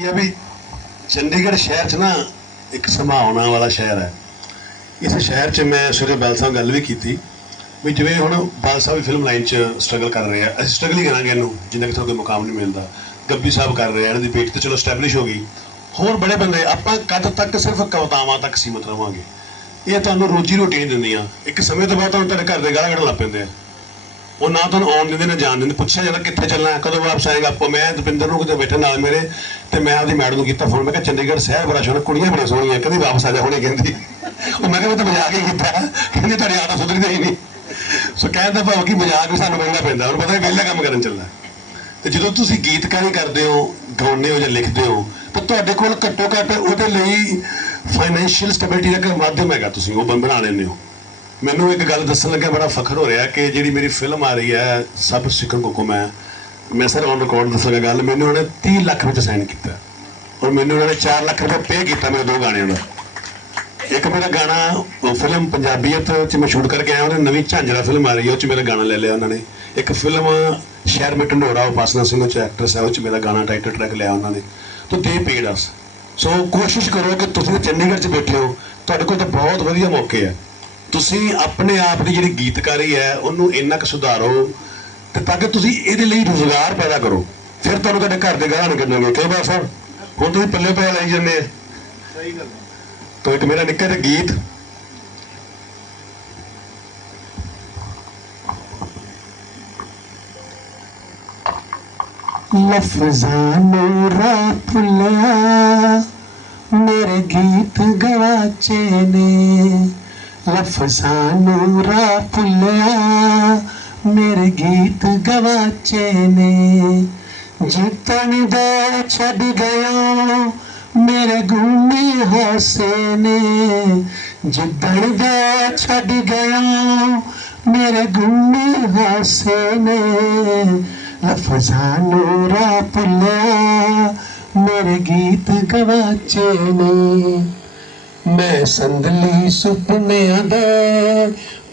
ਇਹ ਵੀ ਚੰਡੀਗੜ੍ਹ ਸ਼ਹਿਰ 'ਚ ਨਾ ਇੱਕ ਸੰਭਾਵਨਾ ਵਾਲਾ ਸ਼ਹਿਰ ਹੈ। ਇਸ ਸ਼ਹਿਰ 'ਚ ਮੈਂ ਸਵੇਰੇ ਬੈਲ ਸਾਹਿਬ ਗੱਲ ਵੀ ਕੀਤੀ ਵੀ ਜਿਵੇਂ ਹੁਣ ਬਾਲ ਸਾਹਿਬ ਵੀ ਫਿਲਮ ਲਾਈਨ 'ਚ ਸਟਰਗਲ ਕਰ ਰਹੇ ਆ। ਅਸੀਂ ਸਟਰਗਲ ਹੀ ਕਰਾਂਗੇ ਇਹਨੂੰ, ਜਿੰਨਾ ਕਿ ਸਾਨੂੰ ਕੋਈ ਮੁਕਾਮ ਨਹੀਂ ਮਿਲਦਾ। ਗੱਬੀ ਸਾਹਿਬ ਕਰ ਰਹੇ ਆ, ਇਹਨਾਂ ਦੀ ਪੇਟ ਤੇ ਚਲੋ ਸਟੈਬਲਿਸ਼ ਹੋ ਗਈ। ਹੋਰ ਬੜੇ ਬੰਦੇ, ਆਪਾਂ ਕਦ ਤੱਕ ਸਿਰਫ ਕਵਤਾਵਾਂ ਤੱਕ ਸੀਮਤ ਰਵਾਂਗੇ? ਇਹ ਤੁਹਾਨੂੰ ਰੋਜੀ ਰੋਟੀ ਨਹੀਂ ਦਿੰਦੀਆਂ। ਇੱਕ ਸਮੇਂ ਤੋਂ ਬਾਅਦ ਤੁਹਾਨੂੰ ਤੁਹਾਡੇ ਘਰ ਦੇ ਗਾਲਾਂ ਕੱਢਣ ਲੱਗ ਪੈਂਦੇ ਆ। ਉਹ ਨਾ ਤੁਹਾਨੂੰ ਆਉਣ ਦਿੰਦੇ, ਨਾ ਜਾਣ ਦਿੰਦੇ। ਪੁੱਛਿਆ ਜਾਂਦਾ ਕਿੱਥੇ ਚੱਲਣਾ ਹੈ, ਕਦੋਂ ਵਾਪਸ ਆਏਗਾ ਆਪੋ ਮੈਂ ਦਪਿੰਦਰ ਨੂੰ ਕਿਤੇ ਬੈਠਾ ਨਾਲ ਮੇਰੇ ਤੇ ਮੈਂ ਆਪਦੀ ਮੈਡਮ ਨੂੰ ਕੀਤਾ ਫੋਨ ਮੈਂ ਕਿਹਾ, ਚੰਡੀਗੜ੍ਹ ਸ਼ਹਿਰ ਬੜਾ ਸੋਹਣਾ, ਕੁੜੀਆਂ ਬੜੀਆਂ ਸੋਹਣੀਆਂ ਕਦੀ ਵਾਪਸ ਆ ਜਾ ਹੁਣੇ, ਕਹਿੰਦੀ। ਉਹ ਮੈਂ ਕਿਹਾ, ਮੈਂ ਤਾਂ ਮਜ਼ਾਕ ਹੀ ਕੀਤਾ। ਕਹਿੰਦੀ, ਤੁਹਾਡੀ ਆਦਤ ਸੁਧਰੀ ਤਾਂ ਹੀ ਨਹੀਂ। ਸੋ ਕਹਿੰਦਾ ਭਾਵ ਕਿ ਮਜ਼ਾਕ ਵੀ ਸਾਨੂੰ ਕਰਨਾ ਪੈਂਦਾ। ਉਹਨੂੰ ਪਤਾ ਹੈ ਵਿਹਲਾ ਕੰਮ ਕਰਨ ਚੱਲਣਾ ਤੇ ਜਦੋਂ ਤੁਸੀਂ ਗੀਤਕਾਰੀ ਕਰਦੇ ਹੋ, ਗਾਉਂਦੇ ਹੋ ਜਾਂ ਲਿਖਦੇ ਹੋ, ਤਾਂ ਤੁਹਾਡੇ ਕੋਲ ਘੱਟੋ ਘੱਟ ਉਹਦੇ ਲਈ ਫਾਈਨੈਂਸ਼ੀਅਲ ਸਟੈਬਿਲਿਟੀ ਦਾ ਮਾਧਿਅਮ ਹੈਗਾ ਤੁਸੀਂ, ਉਹ ਬਣਾ ਲੈਂਦੇ ਹੋ। ਮੈਨੂੰ ਇੱਕ ਗੱਲ ਦੱਸਣ ਲੱਗਿਆ, ਬੜਾ ਫਖਰ ਹੋ ਰਿਹਾ ਕਿ ਜਿਹੜੀ ਮੇਰੀ ਫਿਲਮ ਆ ਰਹੀ ਹੈ, ਸਭ ਸਿੱਖਣ ਕੋ ਹੈ। ਮੈਂ ਸਰ ਔਨ ਰਿਕਾਰਡ ਦੱਸਾਂਗਾ ਗੱਲ ਮੈਨੂੰ ਉਹਨੇ 30 ਲੱਖ ਵਿੱਚ ਸਾਈਨ ਕੀਤਾ। ਔਰ ਮੈਨੂੰ ਉਹਨਾਂ ਨੇ 4 ਲੱਖ ਰੁਪਏ ਪੇ ਕੀਤਾ ਮੇਰੇ ਦੋ ਗਾਣਿਆਂ ਦਾ ਇੱਕ ਮੇਰਾ ਗਾਣਾ ਫਿਲਮ ਪੰਜਾਬੀਅਤ ਚ ਮੈਂ ਸ਼ੂਟ ਕਰਕੇ ਆਇਆ, ਉਹਨੇ ਨਵੀਂ ਝਾਂਜਰਾ ਫਿਲਮ ਆ ਰਹੀ ਹੈ, ਉਹ ਚ ਮੇਰਾ ਗਾਣਾ ਲੈ ਲਿਆ ਉਹਨਾਂ ਨੇ। ਇੱਕ ਫਿਲਮ ਸ਼ਹਿਰ ਮੇ ਢੰਡੋਰਾ ਉਪਾਸਨਾ ਸਿੰਘ ਚ ਐਕਟਰਸ ਹੈ, ਉਹ ਚ ਮੇਰਾ ਗਾਣਾ ਟਾਈਟਲ ਟਰੈਕ ਲਿਆ ਉਹਨਾਂ ਨੇ। ਤਾਂ ਦੇ ਪੇਡ ਅਸ ਸੋ ਕੋਸ਼ਿਸ਼ ਕਰੋ ਕਿ ਤੁਸੀਂ ਚੰਡੀਗੜ੍ਹ ਚ ਬੈਠੇ ਹੋ, ਤੁਹਾਡੇ ਕੋਲ ਤਾਂ ਬਹੁਤ ਵਧੀਆ ਮੌਕੇ ਆ। ਤੁਸੀਂ ਆਪਣੇ ਆਪ ਦੀ ਜਿਹੜੀ ਗੀਤਕਾਰੀ ਹੈ ਉਹਨੂੰ ਇੰਨਾ ਕੁ ਸੁਧਾਰੋ ਤੇ ਤਾਂ ਕਿ ਤੁਸੀਂ ਇਹਦੇ ਲਈ ਰੁਜ਼ਗਾਰ ਪੈਦਾ ਕਰੋ। ਫਿਰ ਤੁਹਾਨੂੰ ਤੁਹਾਡੇ ਘਰ ਦੇ ਗਾਹ ਨਹੀਂ ਕੱਢਣਗੇ ਕਈ ਵਾਰ ਸਾਹਿਬ? ਹੁਣ ਤੁਸੀਂ ਪੱਲੇ ਪੈ ਲਈ ਆ। ਸਹੀ ਗੱਲ ਤੋ ਇੱਕ ਮੇਰਾ ਨਿੱਕਾ ਜਿਹਾ ਗੀਤ। ਲਫ਼ਜ਼ਾਂ ਨੂੰ ਰਾਹ ਭੁੱਲਿਆ ਮੇਰੇ ਗੀਤ ਗਵਾਚੇ ਨੇ। अफसानों राफुल्ला मेरे गीत गवाचे ने जीतन दे छड़ गयो मेरे गुमे हौसे ने जिदन दे छड़ गयो मेरे गुमे हौसे ने अफसानों राफुल्ला मेरे गीत गवाचे ने मैं संदली सुपने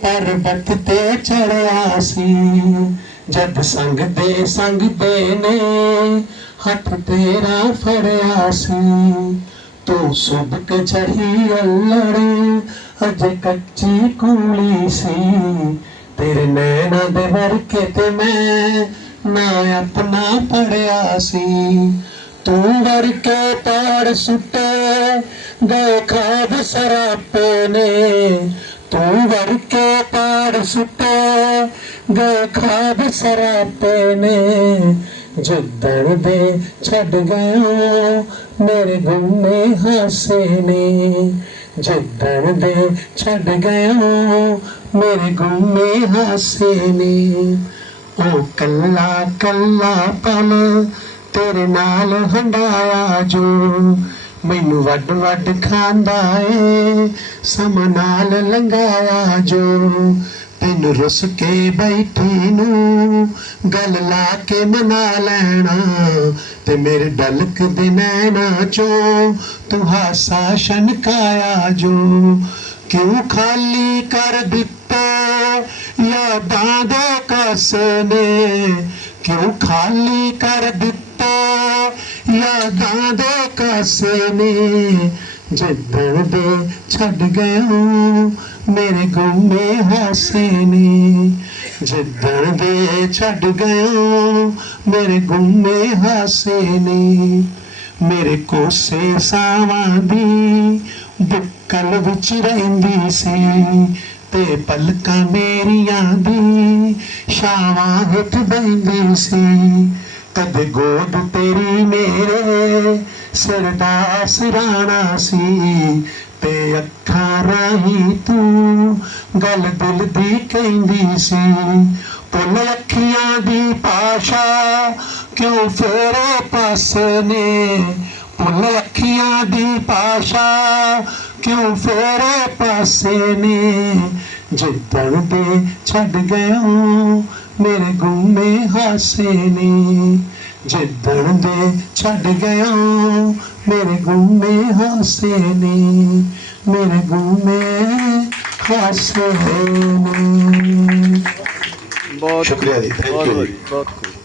पर्वत ते चढ़िया सी जद संग दे संग देने हथ तेरा फड़िया सी तू सुबक चढ़ी अल्लड़ी, अज कच्ची कूली सी। तेरे नैना दे वरके ते मैं ना अपना पड़िया सी अक्टूबर के पार सुटे गए खाब सरापे ने वर के तार सुटे गए खाब सरापे ने जिदर दे छड़ गयो, मेरे गुम्मे हंसे ने। जो दर्द छड़ गयो, मेरे गुम्मे हंसे ने। ओ कल्ला कल्ला पन ਨੇ ਉਹ ਕੱਲਾ ਕੱਲਾ ਪਲ ਤੇਰੇ ਨਾਲ ਹੰਡਾਇਆ ਜੋ ਮੈਨੂੰ ਵੱਡ ਵੱਡ ਖਾਂਦਾ ਏ ਸਮ ਨਾਲ ਲੰਘਾਇਆ ਜੋ ਤੈਨੂੰ ਰੁੱਸ ਕੇ ਬੈਠੀ ਨੂੰ ਗੱਲ ਲਾ ਕੇ ਮਨਾ ਲੈਣਾ ਤੇ ਮੇਰੇ ਡਲਕ ਦੇ ਨੈਣਾ ਚੋਂ ਤੂੰ ਹਾਸਾ ਛਨਕਾਇਆ ਜੋ ਕਿਉਂ ਖਾਲੀ ਕਰ ਦਿੱਤਾ ਯਾਦਾਂ ਦੇ ਕਾਸੇ ਨੇ ਕਿਉਂ ਖਾਲੀ ਕਰ ਦਿੱਤਾ ਯਾਦਾਂ ਦੇ ਕਾਸੇ ਨੇ ਜਿੱਦਣ ਦੇ ਛੱਡ ਗਏ ਹੋ ਮੇਰੇ ਗੁੰਮੇ ਹਾਸੇ ਨੇ ਜਿੱਦਣ ਦੇ ਛੱਡ ਗਏ ਹੋ ਮੇਰੇ ਗੁੰਮੇ ਹਾਸੇ ਨੇ ਮੇਰੇ ਕੋਸੇ ਸਾਵਾਂ ਦੀ ਬੁੱਕਲ ਵਿੱਚ ਰਹਿੰਦੀ ਸੀ ਤੇ ਪਲਕਾਂ ਮੇਰੀਆਂ ਦੀ ਛਾਵਾਂ ਹੇਠ ਬੈਂਦੀ ਸੀ ਕਦੇ ਗੋਦ ਤੇਰੀ ਮੇਰੇ ਸਿਰ ਦਾ ਸਿਰਾਣਾ ਸੀ ਤੇ ਅੱਖਾਂ ਰਾਹੀਂ ਤੂੰ ਗੱਲ ਦਿਲ ਦੀ ਕਹਿੰਦੀ ਸੀ ਪੁੱਲ ਅੱਖੀਆਂ ਦੀ ਪਾਸ਼ਾ ਕਿਉਂ ਫੇਰੇ ਪਾਸੇ ਨੇ ਪੁੱਲ ਅੱਖੀਆਂ ਦੀ ਪਾਸ਼ਾ ਕਿਉਂ ਫੇਰੇ ਪਾਸੇ ਨੇ ਜਿੱਦਣ ਦੇ ਛੱਡ ਗਏ ਹੋ ਮੇਰੇ ਗੁੰਮੇ ਹਾਸੇ ਨੇ ਜਿੱਦਣ ਦੇ ਛੱਡ ਗਏ ਹੋ ਮੇਰੇ ਗੁੰਮੇ ਹਾਸੇ ਨੇ ਮੇਰੇ ਗੁੰਮੇ ਹਾਸੇ ਨੇ ਬਹੁਤ ਸ਼ੁਕਰੀਆ ਜੀ, thank you ਬਹੁਤ ਜੀ। ਬਹੁਤ ਖੁਸ਼